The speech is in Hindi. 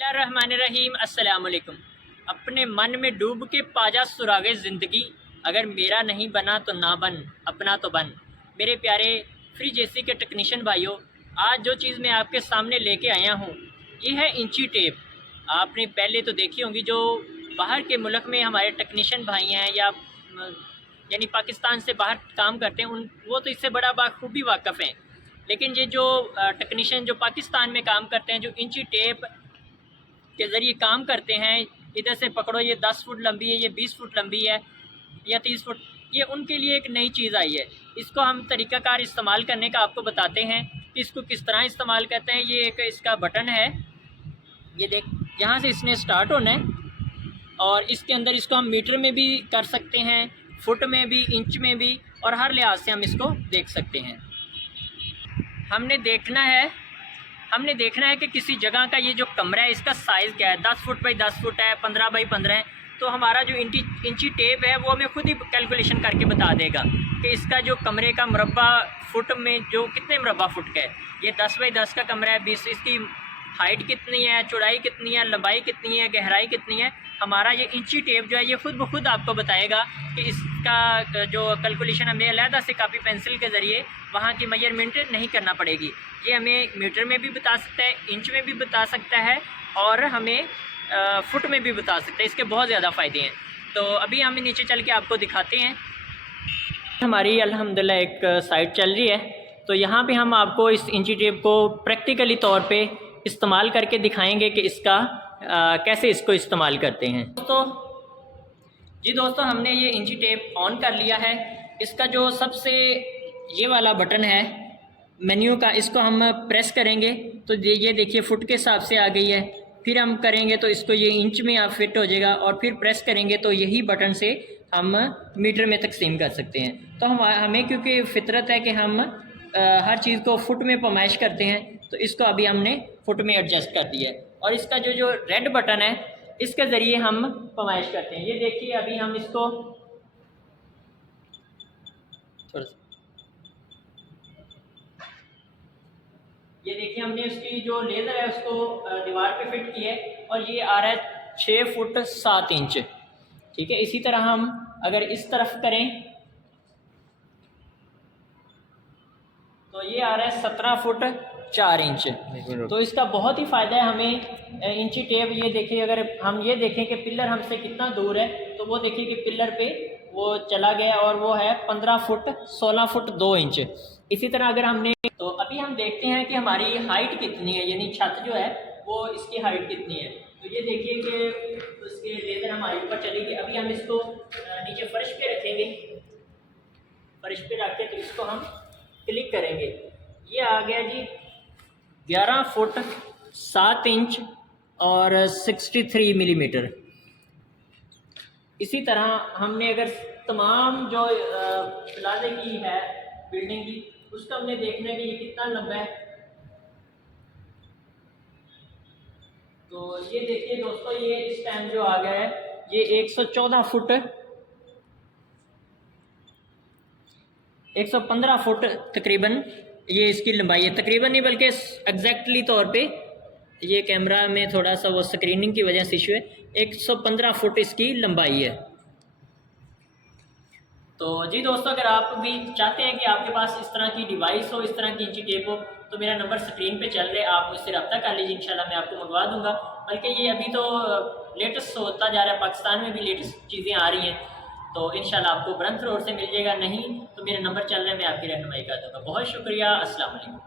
बिस्मिल्लाहिर्रहमानिर्रहीम। अस्सलाम वालेकुम। अपने मन में डूब के पाजा सुरागे ज़िंदगी, अगर मेरा नहीं बना तो ना बन, अपना तो बन। मेरे प्यारे फ्री जेसी के टेक्नीशियन भाइयों, आज जो चीज़ मैं आपके सामने लेके आया हूँ ये है इंची टेप। आपने पहले तो देखी होंगी, जो बाहर के मुल्क में हमारे टेक्नीशियन भाई हैं या यानी पाकिस्तान से बाहर काम करते हैं, उन वो तो इससे बड़ा बाखूबी वाक़फ़ हैं। लेकिन ये जो टेक्नीशियन जो पाकिस्तान में काम करते हैं, जो इंची टेप के ज़रिए काम करते हैं, इधर से पकड़ो, ये 10 फुट लंबी है, ये 20 फुट लंबी है या 30 फुट, ये उनके लिए एक नई चीज़ आई है। इसको हम तरीक़ाकार इस्तेमाल करने का आपको बताते हैं कि इसको किस तरह इस्तेमाल करते हैं। ये एक इसका बटन है, ये देख, यहाँ से इसने स्टार्ट होना है और इसके अंदर इसको हम मीटर में भी कर सकते हैं, फुट में भी, इंच में भी, और हर लिहाज से हम इसको देख सकते हैं। हमने देखना है कि किसी जगह का ये जो कमरा है इसका साइज़ क्या है, 10 फुट बाई 10 फुट है, 15 बाई 15 है। तो हमारा जो इंची टेप है वो हमें खुद ही कैलकुलेशन करके बता देगा कि इसका जो कमरे का मुरब्बा फुट में जो कितने मुरब्बा फुट का है। ये 10 बाई 10 का कमरा है, 20, इसकी हाइट कितनी है, चौड़ाई कितनी है, लंबाई कितनी है, गहराई कितनी है। हमारा ये इंची टेप जो है ये खुद ब खुद आपको बताएगा कि इसका जो कैलकुलेशन हमें अलहदा से कापी पेंसिल के ज़रिए वहाँ की मेजरमेंट नहीं करना पड़ेगी। ये हमें मीटर में भी बता सकता है, इंच में भी बता सकता है और हमें फुट में भी बता सकता है। इसके बहुत ज़्यादा फ़ायदे हैं। तो अभी हम नीचे चल के आपको दिखाते हैं। हमारी अल्हम्दुलिल्लाह एक साइट चल रही है, तो यहाँ पे हम आपको इस इंची टेप को प्रैक्टिकली तौर पे इस्तेमाल करके दिखाएंगे कि इसका कैसे इसको इस्तेमाल करते हैं। दोस्तों हमने ये इंची टेप ऑन कर लिया है। इसका जो सबसे ये वाला बटन है मेन्यू का, इसको हम प्रेस करेंगे तो ये देखिए फुट के हिसाब से आ गई है। फिर हम करेंगे तो इसको ये इंच में आप फिट हो जाएगा, और फिर प्रेस करेंगे तो यही बटन से हम मीटर में तकसीम कर सकते हैं। तो हमें क्योंकि फितरत है कि हम हर चीज़ को फुट में पैमाइश करते हैं, तो इसको अभी हमने फुट में एडजस्ट कर दिया है। और इसका जो रेड बटन है इसके ज़रिए हम पैमाइश करते हैं। ये देखिए अभी हम इसको थोड़ा सा, ये देखिए हमने उसकी जो लेज़र है उसको दीवार पे फिट की है और ये आ रहा है 6 फुट 7 इंच। ठीक है, इसी तरह हम अगर इस तरफ करें तो ये आ रहा है 17 फुट 4 इंच। तो इसका बहुत ही फ़ायदा है हमें इंची टेप। ये देखिए, अगर हम ये देखें कि पिलर हमसे कितना दूर है, तो वो देखिए कि पिलर पे वो चला गया और वो है 15 फुट 16 फुट 2 इंच। इसी तरह अगर हमने, तो अभी हम देखते हैं कि हमारी हाइट कितनी है, यानी छत जो है वो इसकी हाइट कितनी है। तो ये देखिए कि उसके लेज़र हमारे ऊपर चलेगी। अभी हम इसको नीचे फर्श पे रखेंगे, फर्श पे रख के तो इसको हम क्लिक करेंगे। ये आ गया जी 11 फुट 7 इंच और 63 मिलीमीटर। इसी तरह हमने अगर तमाम जो प्लाजे की है बिल्डिंग की, उसका हमने देखना है कि ये कितना लंबा है। तो ये देखिए दोस्तों, ये इस टाइम जो आ गया है ये 114 फुट 115 फुट तकरीबन ये इसकी लंबाई है। तकरीबन नहीं बल्कि एग्जैक्टली तौर पे, ये कैमरा में थोड़ा सा वो स्क्रीनिंग की वजह से इशू है, 115 फुट इसकी लंबाई है। तो जी दोस्तों, अगर आप भी चाहते हैं कि आपके पास इस तरह की डिवाइस हो, इस तरह की इंची टेप हो, तो मेरा नंबर स्क्रीन पे चल रहा है, आप मुझसे रब्ता कर लीजिए। इंशाल्लाह मैं आपको मंगवा दूंगा। बल्कि ये अभी तो लेटेस्ट होता जा रहा है, पाकिस्तान में भी लेटेस्ट चीज़ें आ रही हैं, तो इंशाल्लाह आपको ब्रंथ रोड से मिल जाएगा। नहीं तो मेरा नंबर चल रहा है, मैं आपकी रहनुमाई कर दूँगा। बहुत शुक्रिया। अस्सलाम वालेकुम।